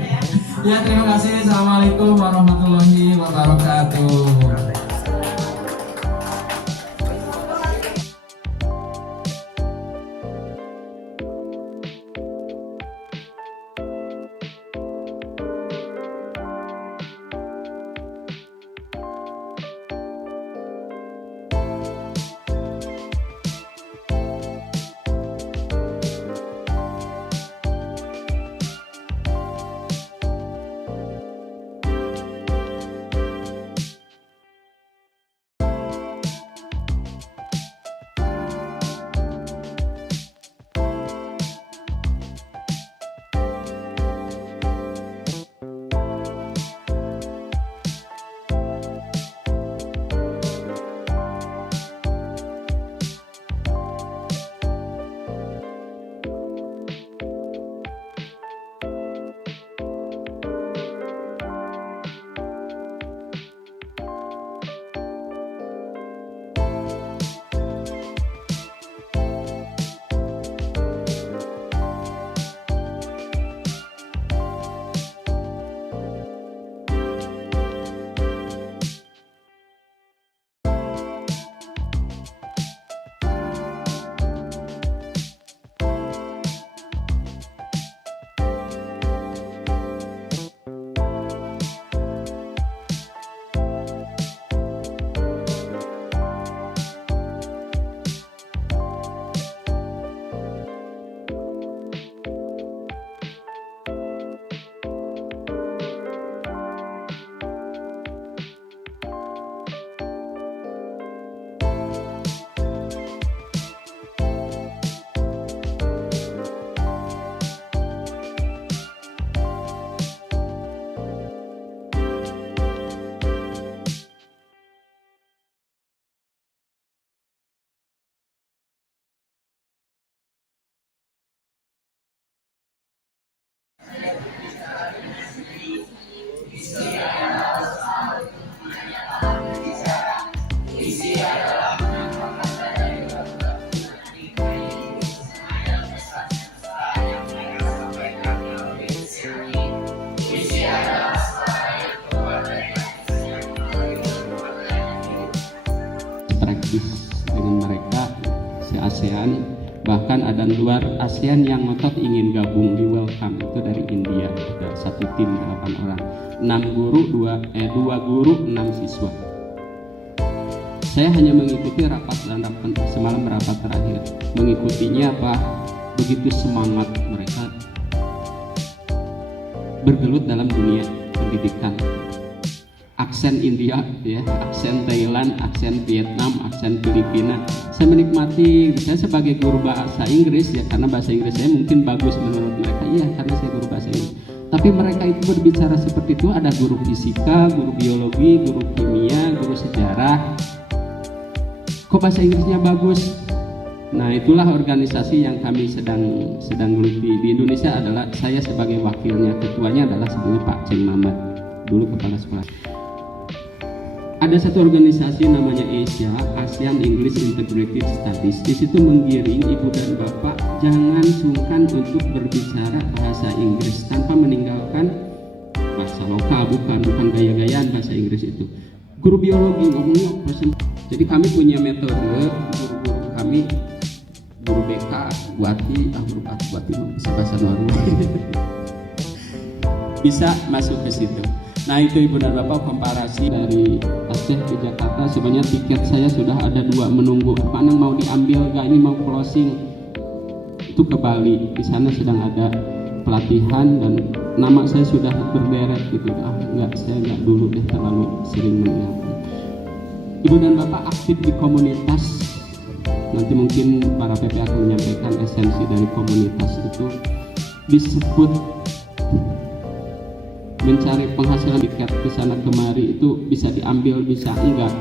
Ya, terima kasih. Assalamualaikum warahmatullahi wabarakatuh. ASEAN, bahkan ada luar ASEAN yang ngotot ingin gabung di welcome, itu dari India. Ada satu tim 8 orang, 6 guru, 2 guru, 6 siswa. Saya hanya mengikuti rapat dan semalam rapat terakhir. Mengikutinya apa? Begitu semangat mereka bergelut dalam dunia pendidikan. Aksen India, ya, aksen Thailand, aksen Vietnam, aksen Filipina. Saya menikmati. Saya sebagai guru bahasa Inggris, ya, karena bahasa Inggris saya mungkin bagus menurut mereka. Iya, karena saya guru bahasa Inggris. Tapi mereka itu berbicara seperti itu. Ada guru fisika, guru biologi, guru kimia, guru sejarah. Kok bahasa Inggrisnya bagus? Nah, itulah organisasi yang kami sedang geluti di Indonesia. Adalah saya sebagai wakilnya, ketuanya adalah sebenarnya Pak Ceng Mamat, dulu kepala sekolah. Ada satu organisasi namanya Asia, ASEAN English Integrated Studies. Di situ menggiring ibu dan bapak jangan sungkan untuk berbicara bahasa Inggris tanpa meninggalkan bahasa lokal, bukan gaya-gayaan bahasa Inggris itu. Guru biologi ngomongnya bahasa. Jadi kami punya metode, guru-guru kami, guru BK, Buati, guru Buati bisa bahasa Norwegia. Bisa masuk ke situ. Nah, itu ibu dan bapak komparasi dari Aceh ke Jakarta. Sebenarnya tiket saya sudah ada 2 menunggu. Mana mau diambil gak, ini mau closing. Itu ke Bali. Di sana sedang ada pelatihan dan nama saya sudah berderet gitu. Saya nggak dulu deh terlalu sering mengingatkan. Ibu dan bapak aktif di komunitas. Nanti mungkin para PP akan menyampaikan esensi dari komunitas itu. Disebut mencari penghasilan tiket ke sana kemari itu bisa diambil, bisa enggak.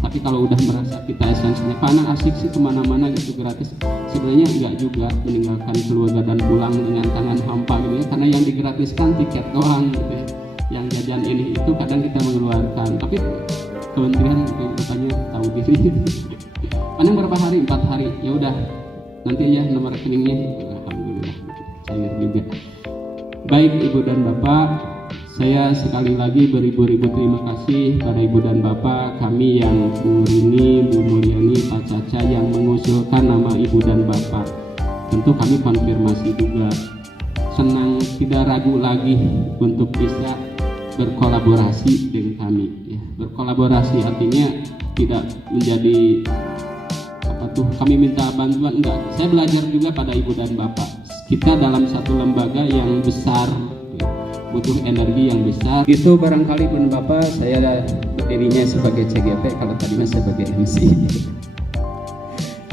Tapi kalau udah merasa kita esensinya karena asik sih kemana-mana gitu gratis, sebenarnya enggak juga, meninggalkan keluarga dan pulang dengan tangan hampa gitu ya, karena yang digratiskan tiket doang gitu ya. Yang jajan ini itu kadang kita mengeluarkan, tapi kementerian rupanya tahu diri. Paling berapa hari? 4 hari. Ya udah, nanti ya nomor rekeningnya. Alhamdulillah cair juga. Baik Ibu dan Bapak, saya sekali lagi beribu-ribu terima kasih pada Ibu dan Bapak, kami yang Bu Rini, Bu Mulyani, Pak Caca yang mengusulkan nama Ibu dan Bapak. Tentu kami konfirmasi juga, senang tidak ragu lagi untuk bisa berkolaborasi dengan kami. Ya, berkolaborasi artinya tidak menjadi kami minta bantuan, enggak. Saya belajar juga pada Ibu dan Bapak. Kita dalam satu lembaga yang besar, butuh energi yang besar. Itu barangkali Ibu dan Bapak, saya berdirinya sebagai CGP, kalau tadinya sebagai MC.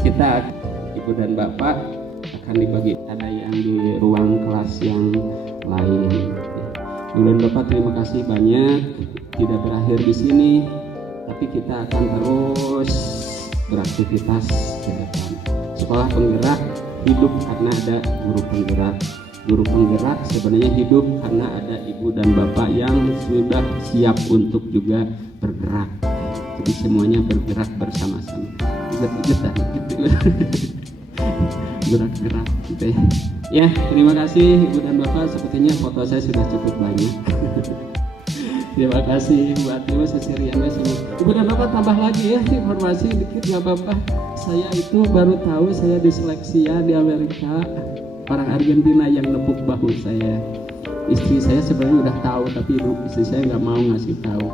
Kita Ibu dan Bapak akan dibagi, ada yang di ruang kelas yang lain. Ibu dan Bapak terima kasih banyak. Tidak berakhir di sini, tapi kita akan terus beraktivitas ke depan. Sekolah penggerak hidup karena ada guru penggerak. Guru penggerak sebenarnya hidup karena ada ibu dan bapak yang sudah siap untuk juga bergerak. Jadi semuanya bergerak bersama-sama. Gerak-gerak gitu ya. Ya, terima kasih ibu dan bapak. Sepertinya foto saya sudah cukup banyak. Terima kasih buat ibu sesiriannya semua. Ibu dan bapak tambah lagi ya informasi dikit nggak apa-apa. Saya itu baru tahu saya diseleksi ya di Amerika. Orang Argentina yang nepuk bahu saya. Istri saya sebenarnya udah tahu, tapi istri saya nggak mau ngasih tahu.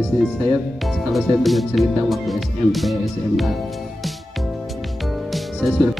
Istri saya kalau saya dengar cerita waktu SMP, SMA, saya sudah